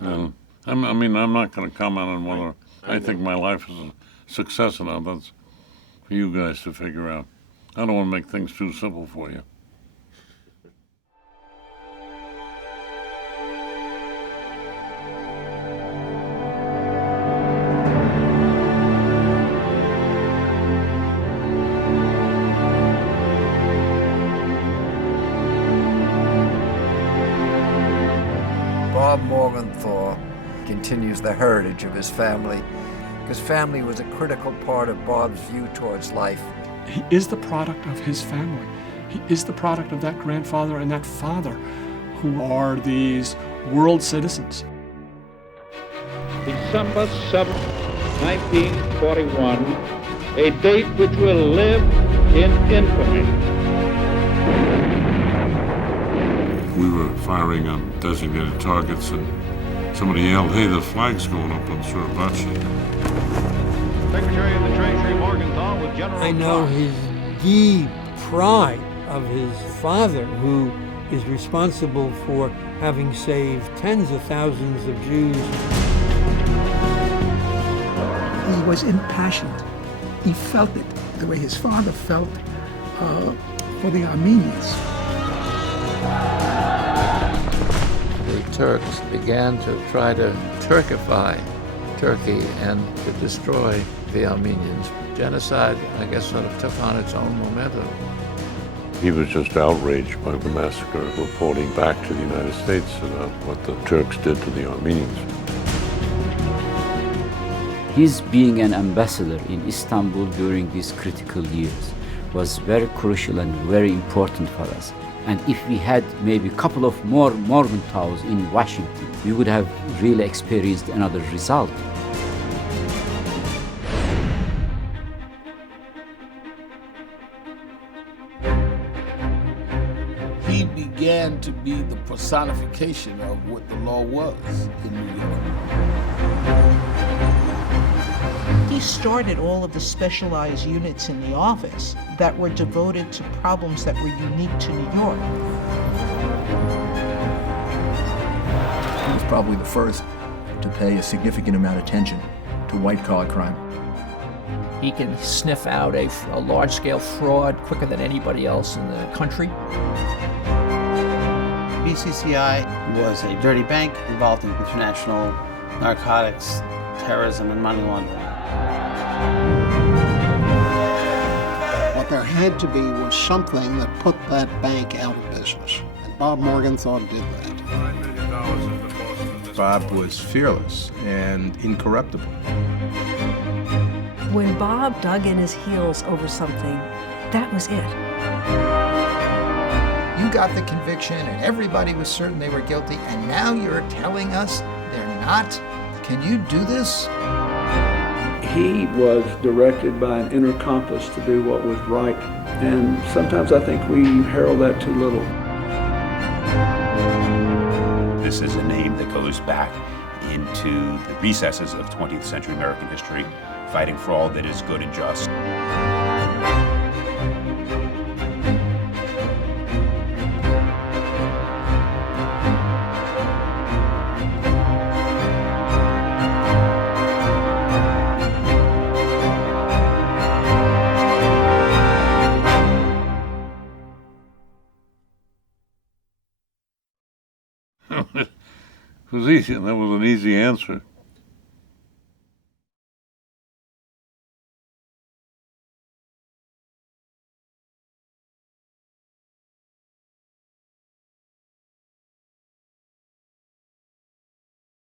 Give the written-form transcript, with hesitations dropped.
And I'm not going to comment on whether I think my life is a success or not. That's for you guys to figure out. I don't want to make things too simple for you. Bob Morgenthau continues the heritage of his family, because family was a critical part of Bob's view towards life. He is the product of his family. He is the product of that grandfather and that father, who are these world citizens. December 7th, 1941, a date which will live in infamy. We were firing on designated targets, and somebody yelled, "Hey, the flag's going up on Suribachi." Secretary of the Treasury Morgenthau with General I know his deep pride of his father, who is responsible for having saved tens of thousands of Jews. He was impassioned. He felt it the way his father felt for the Armenians. The Turks began to try to Turkify Turkey and to destroy the Armenians. Genocide, I guess, sort of took on its own momentum. He was just outraged by the massacre, reporting back to the United States about what the Turks did to the Armenians. His being an ambassador in Istanbul during these critical years was very crucial and very important for us. And if we had maybe a couple of more Morgenthaus in Washington, we would have really experienced another result. He began to be the personification of what the law was in New York. He started all of the specialized units in the office that were devoted to problems that were unique to New York. He was probably the first to pay a significant amount of attention to white-collar crime. He can sniff out a large-scale fraud quicker than anybody else in the country. BCCI was a dirty bank involved in international narcotics, terrorism, and money laundering. What there had to be was something that put that bank out of business, and Bob Morgenthau did that. Bob was fearless and incorruptible. When Bob dug in his heels over something, that was it. You got the conviction and everybody was certain they were guilty, and now you're telling us they're not? Can you do this? He was directed by an inner compass to do what was right, and sometimes I think we herald that too little. This is a name that goes back into the recesses of 20th century American history, fighting for all that is good and just. It was easy, and that was an easy answer.